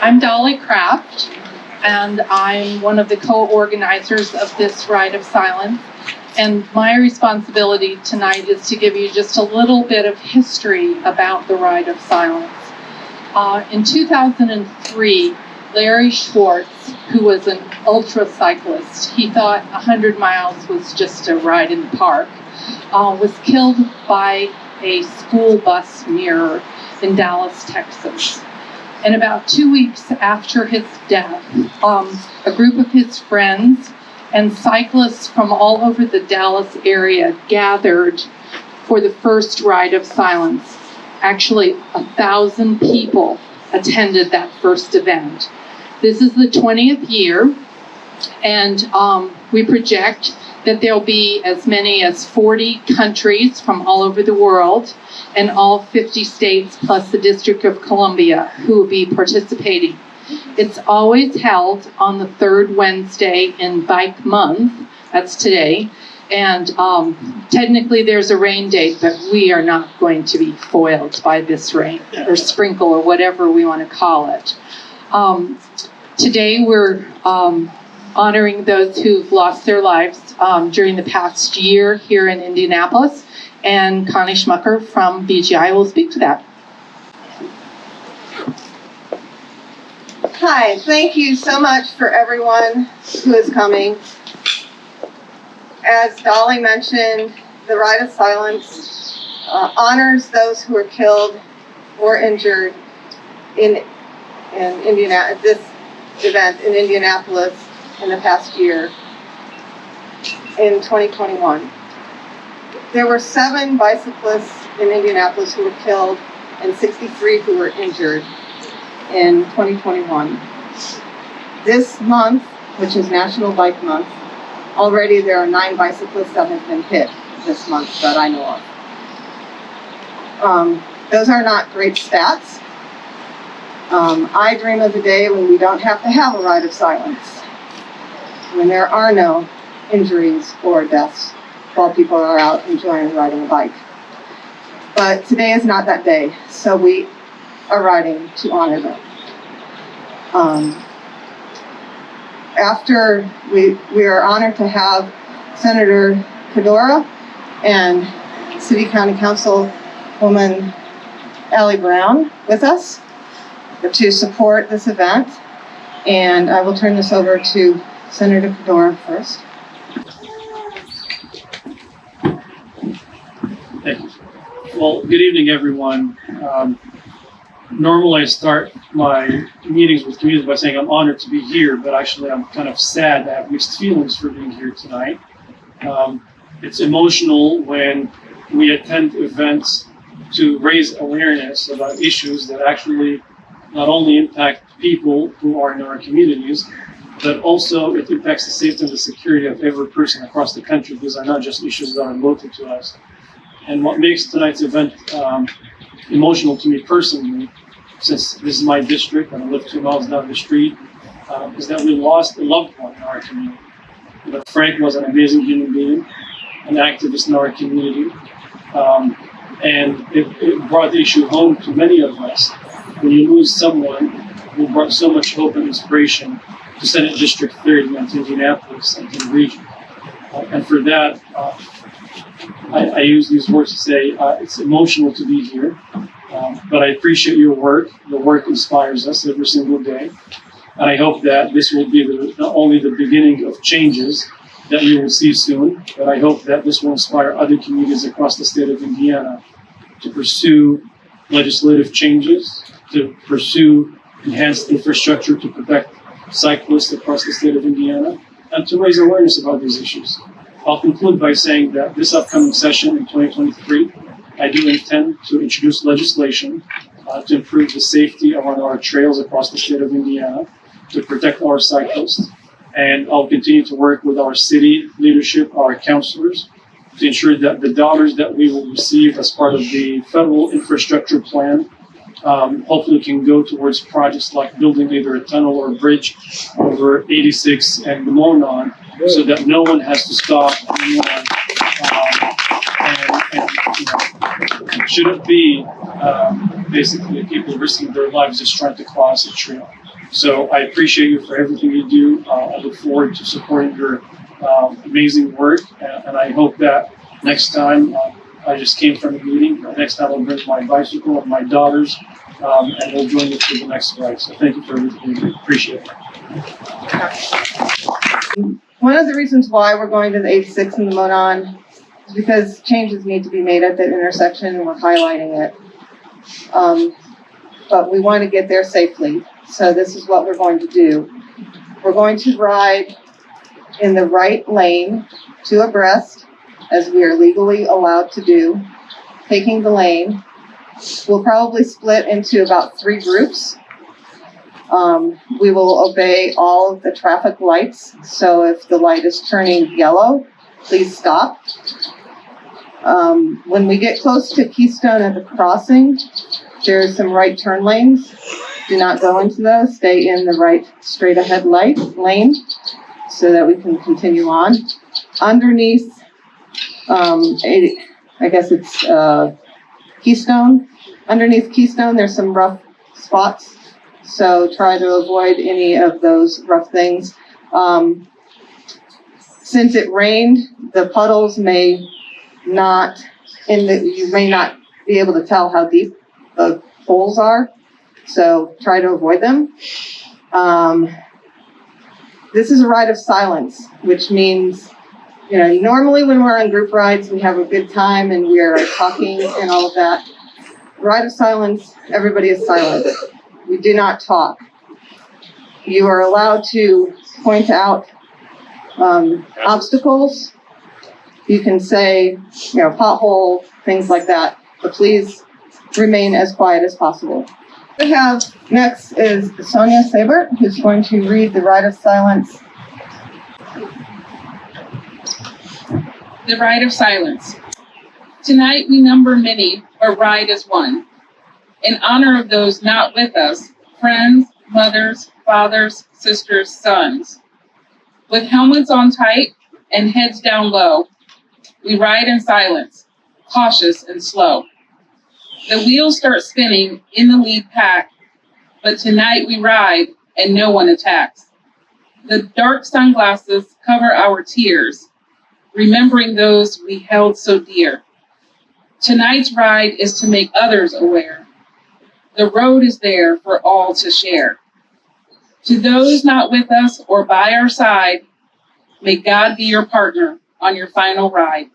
I'm Dolly Kraft, and I'm one of the co-organizers of this Ride of Silence. And my responsibility tonight is to give you just a little bit of history about the Ride of Silence. In 2003, Larry Schwartz, who was an ultra cyclist, he thought 100 miles was just a ride in the park, was killed by a school bus mirror in Dallas, Texas. And about 2 weeks after his death, a group of his friends and cyclists from all over the Dallas area gathered for the first Ride of Silence. Actually, 1,000 people attended that first event. This is the 20th year, and we project that there'll be as many as 40 countries from all over the world and all 50 states plus the District of Columbia who will be participating. It's always held on the third Wednesday in Bike Month, that's today, and technically there's a rain date, but we are not going to be foiled by this rain or sprinkle or whatever we want to call it. Today we're honoring those who've lost their lives during the past year here in Indianapolis, and Connie Schmucker from BGI will speak to that. Hi, thank you so much for everyone who is coming. As Dolly mentioned, the Ride of Silence honors those who were killed or injured in this event in Indianapolis in the past year, in 2021. There were 7 bicyclists in Indianapolis who were killed and 63 who were injured in 2021. This month, which is National Bike Month, already there are 9 bicyclists that have been hit this month that I know of. Those are not great stats. I dream of the day when we don't have to have a Ride of Silence, when there are no injuries or deaths while people are out enjoying riding a bike. But today is not that day, so we are riding to honor them. After we are honored to have Senator Fedora and City County Councilwoman Allie Brown with us to support this event, and I will turn this over to Senator Fedora first. Thank you. Well, good evening, everyone. Normally I start my meetings with communities by saying I'm honored to be here, but actually I'm kind of sad. I have mixed feelings for being here tonight. It's emotional when we attend events to raise awareness about issues that actually not only impact people who are in our communities, but also it impacts the safety and the security of every person across the country. These are not just issues that are local to us. And what makes tonight's event emotional to me personally, since this is my district and I live 2 miles down the street, is that we lost a loved one in our community. But Frank was an amazing human being, an activist in our community, and it brought the issue home to many of us. When you lose someone who brought so much hope and inspiration to Senate District 30 and to Indianapolis and to the region. And for that, I use these words to say it's emotional to be here, but I appreciate your work. Your work inspires us every single day. And I hope that this will be not only the beginning of changes that we will see soon, but I hope that this will inspire other communities across the state of Indiana to pursue legislative changes, to pursue enhanced infrastructure to protect cyclists across the state of Indiana, and to raise awareness about these issues. I'll conclude by saying that this upcoming session in 2023, I do intend to introduce legislation to improve the safety on our trails across the state of Indiana, to protect our cyclists. And I'll continue to work with our city leadership, our councilors, to ensure that the dollars that we will receive as part of the federal infrastructure plan hopefully can go towards projects like building either a tunnel or a bridge over 86 and the Monon, so that no one has to stop anyone. Shouldn't be basically people risking their lives just trying to cross a trail. So I appreciate you for everything you do. I look forward to supporting your amazing work, and I hope that next time I just came from a meeting. Next time I'll bring my bicycle and my daughters, and we'll join you for the next ride. So thank you for everything you do. Appreciate it. One of the reasons why we're going to the 86 and the Monon is because changes need to be made at that intersection, and we're highlighting it. But we want to get there safely, so this is what we're going to do. We're going to ride in the right lane, 2 abreast, as we are legally allowed to do, taking the lane. We'll probably split into about 3 groups. We will obey all of the traffic lights, so if the light is turning yellow, please stop. When we get close to Keystone at the crossing, there's some right turn lanes. Do not go into those. Stay in the right straight ahead lane so that we can continue on. Underneath, I guess it's Keystone. Underneath Keystone, there's some rough spots. So try to avoid any of those rough things. Since it rained, the puddles may not, you may not be able to tell how deep the holes are. So try to avoid them. This is a ride of silence, which means, normally when we're on group rides, we have a good time and we are talking and all of that. Ride of silence, everybody is silent. We do not talk. You are allowed to point out obstacles. You can say, pothole, things like that, but please remain as quiet as possible. We have next is Sonia Sabert, who's going to read the Ride of Silence. The Ride of Silence. Tonight we number many, but ride as one. In honor of those not with us, friends, mothers, fathers, sisters, sons. With helmets on tight and heads down low, we ride in silence, cautious and slow. The wheels start spinning in the lead pack, but tonight we ride and no one attacks. The dark sunglasses cover our tears, remembering those we held so dear. Tonight's ride is to make others aware. The road is there for all to share. To those not with us or by our side, may God be your partner on your final ride.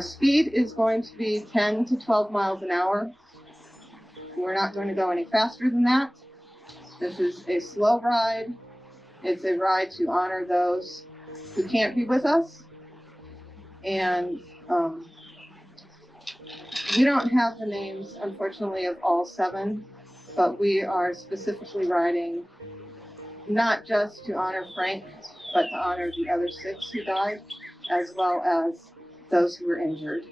Speed is going to be 10 to 12 miles an hour. We're not going to go any faster than that. This is a slow ride. It's a ride to honor those who can't be with us. And we don't have the names, unfortunately, of all 7, but we are specifically riding not just to honor Frank, but to honor the other 6 who died, as well as those who were injured.